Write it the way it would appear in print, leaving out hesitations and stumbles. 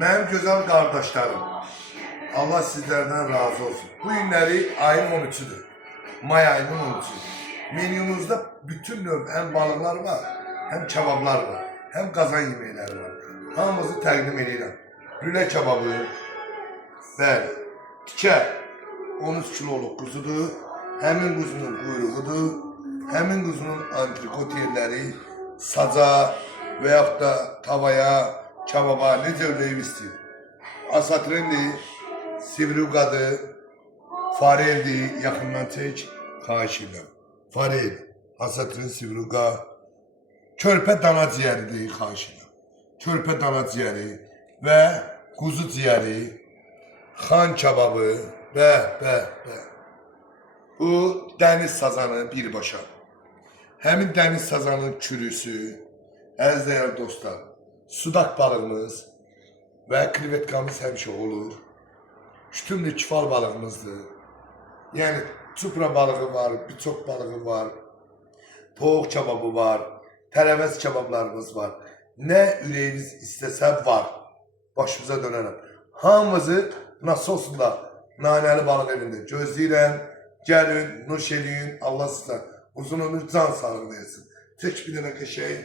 Mənim gözəl qardaşlarım, Allah sizlərdən razı olsun. Bu günləri ayın 13-üdür. May ayının 13-üdür. Menümüzdə bütün növ həm balıqlar var, həm kebablar var, həm qazan yeməkləri var. Hamımızı təqdim edirəm. Lülə kebabı, bəli, tikə 13 kiloluq quzudur, həmin quzunun quyruğudur, həmin quzunun antrikot yerləri saca və yaxud da tavaya, kebaba necə öyləyib istəyir. Asatrendir, sivruqadır, fareldir, yaxından çək, xahiş edirəm. Farel, asatren, sivruqa, körpə dana ciyəridir, xahiş edirəm. Körpə dana ciyəri və quzu ciyəri, xan kebabı, bəh. Bu dəniz sazanı birbaşa. Həmin dəniz sazanının çürüsü, əziz dəyərli dostlar, sudak balığımız və krevetkamız həmişə olur. Şütümlü kifal balığımızdır. Yəni çupra balığı var, biçok balığı var, toğuq kebabı var, tərəvəz kebablarımız var. Nə ürəyiniz istəsə var. Başımıza dönərəm. Hamımızı nasıl olsun da nanəli balıq evində gözləyirəm. Gəlin, nuş edin, Allah sizə uzun ömür, can sağlığı versin. Tək bir dənə qəşəng